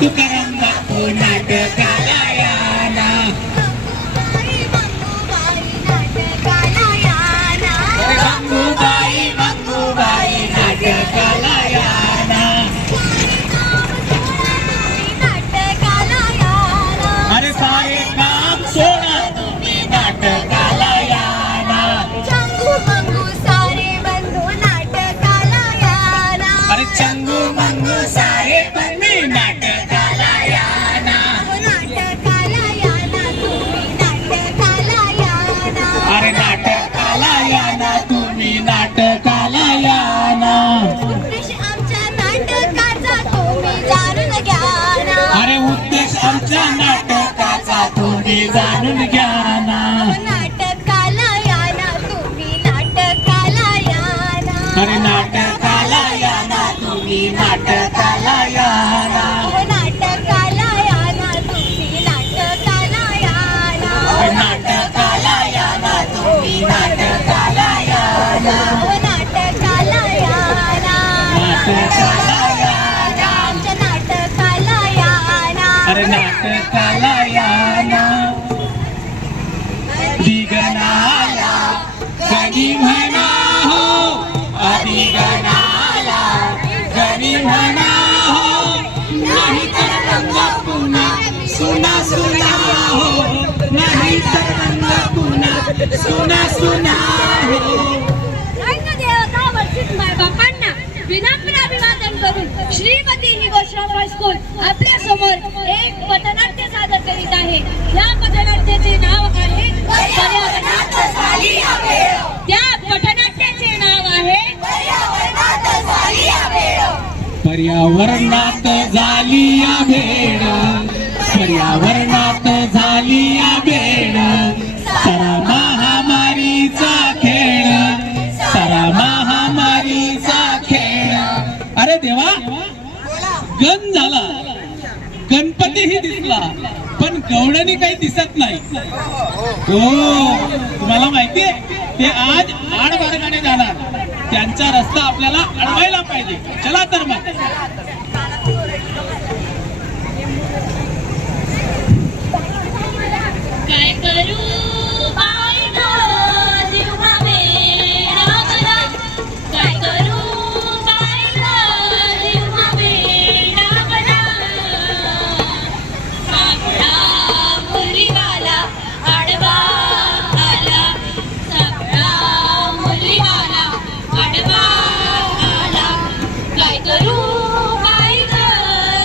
तुकाराम बापू नाटकाला याना. मंगूबाई मंगूबाई नाटकाला याना. अरे सारे काम सोडा तुम्ही नाटकाला याना. अरे चंगू मंगू सारे तुम्ही नाटकाला याना. अरे नाटकाला याना तुम्ही नाटकाला याना. अरे उद्देश आमच्या नाटकाचा तुम्ही जाणून घ्या ना. अरे नाटकाला याना तुम्ही नाटकाला याना. नाटकाला याना तुम्ही नाटकाला याना. नाटकाला याना. आमच्या नाटकाला याना. अरे नाटकाला याना. दिगनाला गणी म्हणा हो. अधिगनाला गणी म्हणा हो. नाही तर रंग पुन्हा सुना सुना हो. नाही तर रंग पुन्हा सुना सुना हो. देवता वर्षित मायबापांना विनम्र अभिवादन करून श्रीमती ही गोश्राम हायस्कूल आपल्या समोर एक पथनाट्य सादर करीत आहे. या पथनाट्याचे नाव आहे पर्यावरणात झाली या वेळ. त्या पथनाट्याचे नाव आहे पर्यावरणात झाली या भेड. पर्यावरणात झाली या भेड. सारा महामारीचा खेळ. सारा महामारीचा खेळ. अरे देवा गण झाला. गणपतीही दिसला पण गवळणी काही दिसत नाही. हो तुम्हाला माहितीये ते आज आडमार्गाने जाणार. त्यांचा रस्ता आपल्याला अडवायला पाहिजे. चला तर मग. काय करू बाई गं, जीव घामेला मला. काय करू बाई गं, जीव घामेला मला. सापडा मुलीवाला आडवा आला. सापडा मुलीवाला आडवा आला. काय करू बाई गं,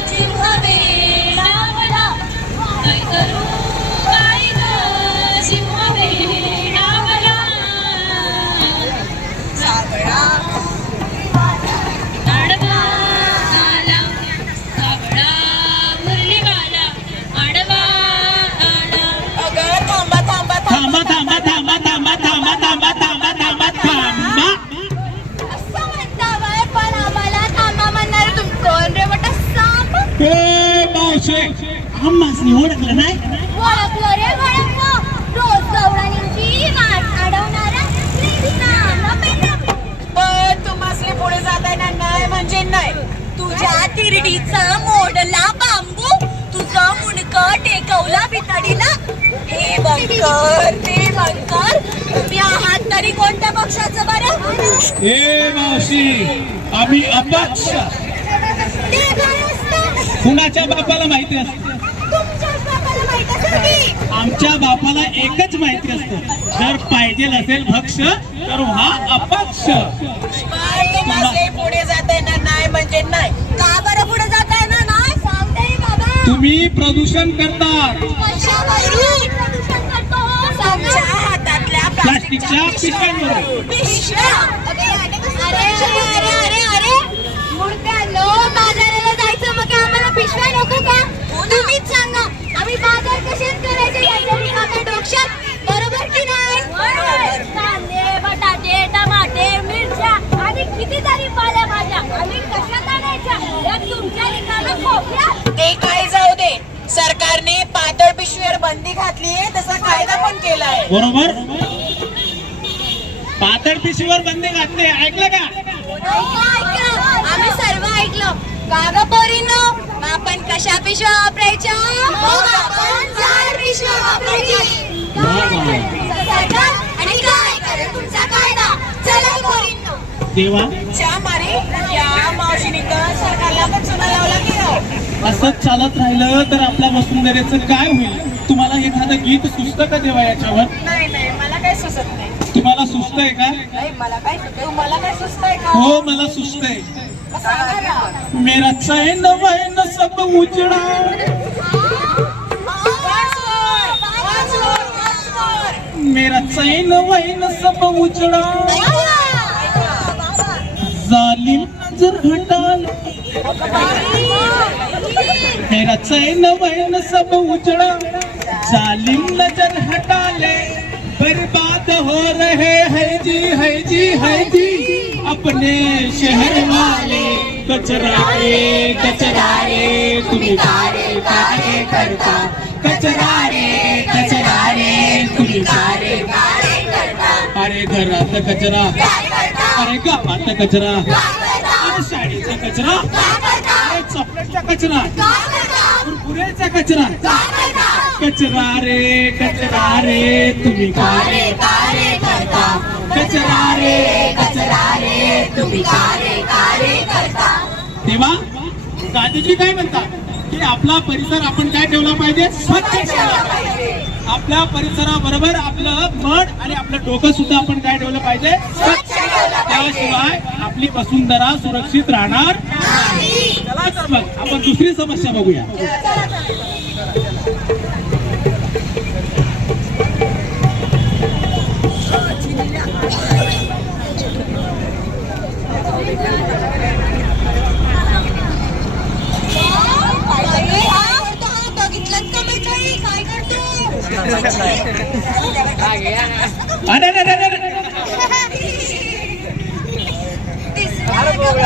जीव घामेला मला. काय करू बाई गं, जीव घामेला मला. सापडा आडवा आला. सापडा मुलीवाला आडवा आला. थांबा थांबा थांबा थांबा थांबा थांबा थांबा थांबा थांबा थांबा. असं म्हणतावय पण आम्हाला थांबा म्हणणार तुम्ही कोण रे मोठा सांग. ए मावशे आम्हासनी ओळखलं नाही. ओळखलं रे ओळखलं. रोज गवळणींची वाट अडवणारा पण तुम्हाला पुढे जाता येणार नाही म्हणजे नाही. तुझ्या तिरडीचा मोडला बांबू. तुझा मुंडकं टेकवला बिताडीला. हे बंकर ते बंकर. तुम्ही आहात तरी कोणत्या पक्षाचं बरं? ए मावशी आम्ही अपक्ष. ते काय असतं? कुणाच्या बापाला माहिती असतं? तुमच्याच बापाला माहित असेल की. आमच्या बापाला एकच माहिती असतं. जर पाहिजे असेल भक्ष तर हा अपक्ष. तुम्हाला पुढे जाता येणार नाही म्हणजे नाही. का बरं पुढे जाता येणार नाही? सांगते बाबा. तुम्ही प्रदूषण करतात. कशावरून प्रदूषण करतो? आमच्या हातातल्या प्लास्टिकच्या पिशव्यांवर. पिशव्या. अरे अरे अरे अरे मुर्त्यानो बाजाराला जायचं मग काय आम्हाला पिशव्या नको का? तुम्हीच सांगा. आम्ही बाजार कसेच करायचे याच्या रिकाम्या डोक्यात. बरोबर की नाही? कांदे बटाटे टमाटे मिरच्या आणि कितीतरी पालेभाज्या आम्ही कशात आणायच्या या तुमच्या रिकाम्या खोक्यात. ते काय जाऊ दे. सरकारने पातळ पिशवीवर बंदी घातली आहे. तसा कायदा पण केलाय. बरोबर. पातळ पिशवीवर बंदी घातली. ऐकलं का? ऐका ऐका आम्ही सर्व ऐकलं. का ग पोरींनो आपण कशा पिशव्या वापरायच्या, मग आपण जाड पिशव्या वापरायची. सरकार आणि काय करेल तुमचा कायदा? चला पोरींनो. देवा च्या मारे या मावशीने तर सरकारला पण चुना लावला की हो. असंच चालत राहिलं तर आपल्या वसुंधरेचं काय होईल? तुम्हाला एखादं गीत सुचतं का देवा याच्यावर? नाही नाही मला काही सुचत नाही. तुम्हाला सुचतंय का? नाही मला काय सुचत. मला काय सुचतंय का? हो मला सुचतंय. सांगा ना. मेरा चैन वैन सब उजड़ा, मेरा चैन वैन सब उजड़ा, जालिम नजर हटाल, मेरा चैन वैन सब उजड़ा, जालिम नजर हटा ले, बर्बाद हो रहे हैं जी है जी है जी अपने शहर वाले. कचरा रे तुम्ही कारे कारे करता, कचरा रे तुम्ही कारे कारे करता. अरे घरात कचरा, अरे गावात कचरा, अरे शाळेचा कचरा, अरे चॉकलेटचा कचरा, कुरकुरेचा कचरा, कचरा रे तुम्ही कारे कारे करता, कचरा रे तुम्ही कारे कारे करता. तेव्हा गांधीजी काय म्हणतात की आपला परिसर आपण काय ठेवला पाहिजे? स्वच्छ ठेवला पाहिजे. आपल्या परिसराबरोबर आपलं मन आणि आपलं डोकं सुद्धा आपण काय ठेवलं पाहिजे? स्वच्छ ठेवलं पाहिजे. त्याशिवाय आपली वसुंधरा सुरक्षित राहणार नाही. चला तर मग आपण दुसरी समस्या बघूया.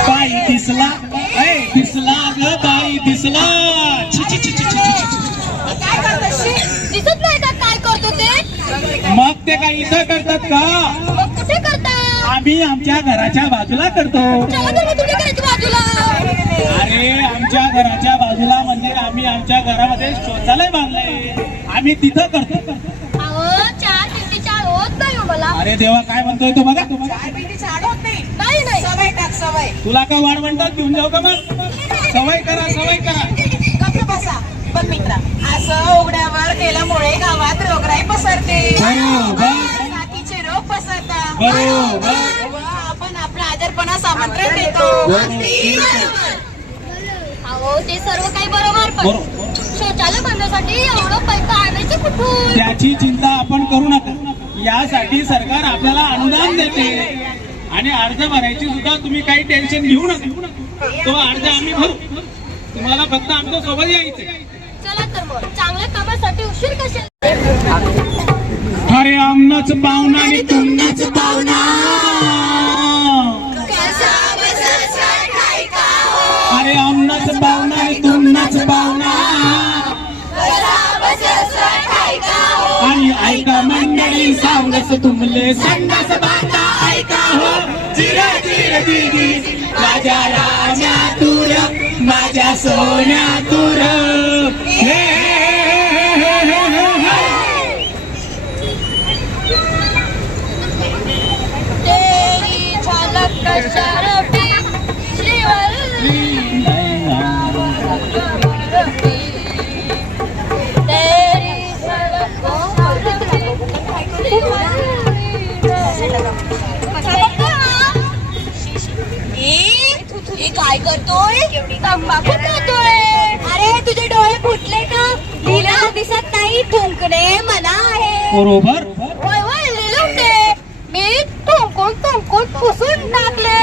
बाई दिसला, दिसला ग बाई दिसला. दिसत नाही का काय करतो ते? मग ते काय इथं करतात का? मग कुठे करता? आम्ही आमच्या घराच्या बाजूला करतो. चला तर मग तुम्ही करायचं बाजूला. अरे आमच्या घराच्या बाजूला म्हणजे आम्ही आमच्या घरामध्ये शौचालय बांधलंय, आम्ही तिथं करतो. अहो 4 होत नाही हो मला. अरे देवा काय म्हणतोय तो बघा. चार पिंडी झाड होत नाही. नाही नाही सवय टाक सवय. तुला काय वाढवंटात घेऊन जाऊ का? मग सवय करा सवय करा. गप्प बसा. बघ मित्रा, असं उघड्यावर केल्यामुळे गावात रोगराई पसरते, बरोबर साथीचे रोग पसरतात, बरोबर. व आपण आपल्या आजारपणास आमंत्रण देतो. अहो ते सर्व काही बरोबर पण बरोबर. शौचालय बांधण्यासाठी एवढं पैसा आणायचं कुठून? त्याची चिंता आपण करू नका. यासाठी सरकार आपल्याला अनुदान देते आणि अर्ज भरायची सुद्धा तुम्ही काही टेन्शन घेऊ नका. तो अर्ज आम्ही भरू. तुम्हाला फक्त आमच्या सोबत यायचंय. चला तर मग चांगल्या कामासाठी उशीर कशाला? अरे आमनाच पाहुणा आणि तुमनाच पाहुणा, अरे आमनाच पाहुणा आणि तुमनाच पाहुणा. आणि ऐका मंडळी सांगस तुमले संडास बांधा ऐका हो. जिरा जिर दिदी माझ्या राजा तुर, माझ्या सोन्या तुर. हे तेरी झलक शरफी श्रीवल्ली, तेरी झलक काय करतोय? तंबाखू खातोय. अरे तुझे डोळे फुटले का? लिला दिसत नाही. थुंकणे मना आहे. बरोबर. वय वय लिलवते. मी थुंकून पुसून टाकले.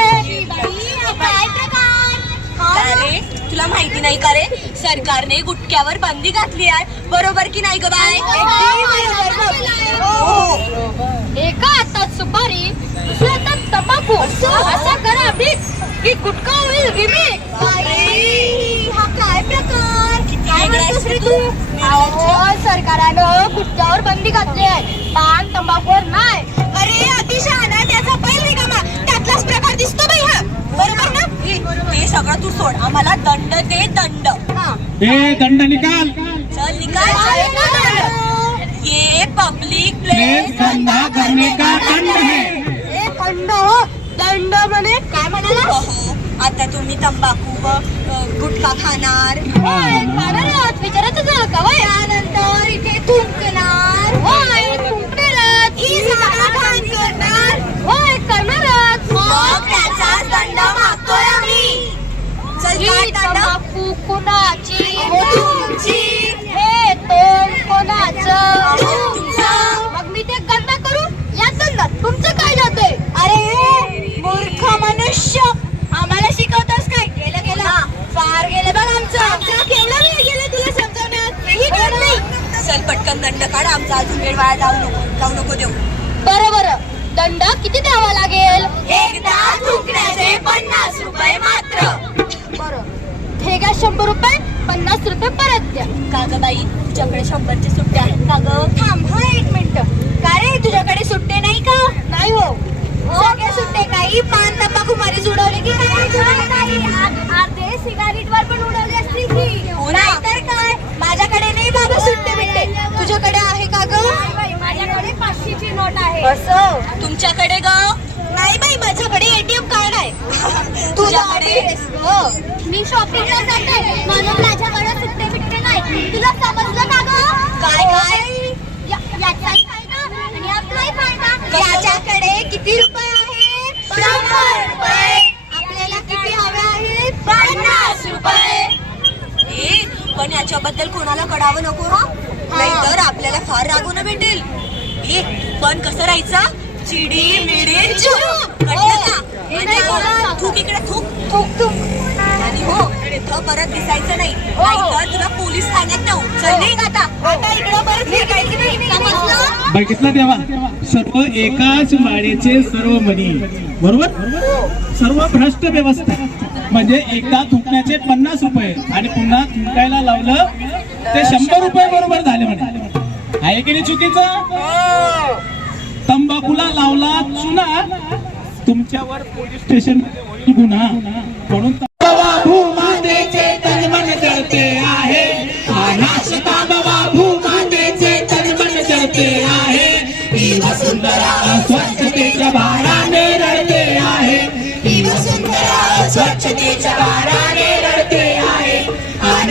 काय प्रकार? अरे तुला माहिती नाही का रे, सरकारने गुटख्यावर बंदी घातली आहे. बरोबर की नाही ग बाय? एका हातात सुपारी, दुसऱ्या हातात तंबाखू. असं करा मिक्स की गुटखा होईल रिमिक्स. हा काय प्रकार? काय म्हणतोस रे तू? अहो सरकारनं गुटख्यावर बंदी घातली आहे, पान तंबाखूवर नाही. अरे अतिशहाणा, त्याचा बैल रिकामा, त्यातलाच प्रकार दिसतो बाई हा. बरोबर ना? तेच सगळं तू सोड, आम्हाला दंड दे, दंड. हे दंड निकाल. चल निकाल. ये पब्लिक प्लेस प्लेस धंधा करने का दंड है. दंड म्हणे काय म्हणाला? आता तुम्ही तंबाखू व गुटखा खाणार. विचारायचं झालं का वय? त्यानंतर इथे थुंकणार. होय थुंकणारच. ही जागा घाण करणार. होय करणारच. मग त्याचाच दंड मागतोय आम्ही. चल ही काय दंड? तंबाखू कुणाची? तुमची. हे तोंड कोणाचं? तुमचं. मग मी ते गंद करू? या दंडात तुमचं काय जातंय? अरे मूर्ख मनुष्य, आम्हाला शिकवतोस काय? गेलं गेलं, फार गेलं बघ आमचं. केवढा वेळ गेला तुला समजवण्यात? हेही कळत नाही. चल पटकन दंड काढ, आमचा अजून वेळ वाया जाऊ नको देऊ. बरं दंड किती द्यावा लागेल? एकदा थुंकण्याचे 50 रुपये मात्र. बरं हे घ्या 100 रुपये, 50 रुपये परत द्या. का ग बाई, तुझ्याकडे 100ची सुट्ट्या आहेत का ग? थांब हा 1 मिनिट. का रे, तुझ्याकडे सुट्टे नाही का? नाही हो. सगळे सुट्टे काही पान तंबाखू मारी उडवले की नाही? अर्धे सिगारेटवर पण उडवली असली की. नाहीतर काय, माझ्याकडे नाही बाबा सुट्टे बिट्टे. तुझ्याकडे आहे का ग? माझ्याकडे 500 ची नोट आहे. असं तुमच्याकडे ग? नाही बाई, माझ्याकडे ATM कार्ड आहे. तुझ्याकडे? मी शॉपिंगला जाते म्हणून माझ्याकडे सुट्टे बिट्टे नाही. तुला समजलं का ग? काय? याचाही फायदा आणि आपलाही फायदा. याच्याकडे किती रुपये आहे? 100 रुपये. आपल्याला किती हवे आहेत? 50 रुपये. पण याच्याबद्दल कोणाला कळावं नको हा, नाहीतर आपल्याला फार रागवणं भेटेल. पण कसं राहायचं? चिडी मिडी चूप. कळलं का? आणि थूक इकडे, थूक. आणि हो, इथं परत दिसायचं नाही, नाहीतर तुला पोलीस ठाण्यात नेऊ. चल निघ आता इकडं परत निघायचं नाही. समजलं? बघितलं देवा, सर्व एकाच माळेचे सर्व मणी. बरोबर. सर्व भ्रष्ट व्यवस्था. म्हणजे एकदा थुंकण्याचे 50 रुपये आणि पुन्हा थुंकायला लावलं ते 100 रुपये बरोबर झाले म्हणे. आहे की नाही चुकीचं? तंबाखूला लावला चुना, तुमच्यावर पोलीस स्टेशन मध्ये होईल गुन्हा. म्हणून भूमातेचे तनमन जळते आहे. नाशता बाबा भूमातेचे तनमन जळते आहे. ही वसुंधरा स्वच्छतेच्या भाराने रडते आहे. ही वसुंधरा स्वच्छतेच्या भाराने रडते आहे.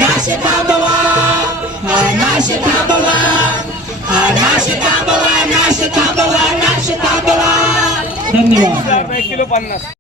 नाश थांबवा, नाश थांबवा, नाश थांबवा, नाश थांबवा, नाश थांबवा. धन्यवाद. 1 किलो 50.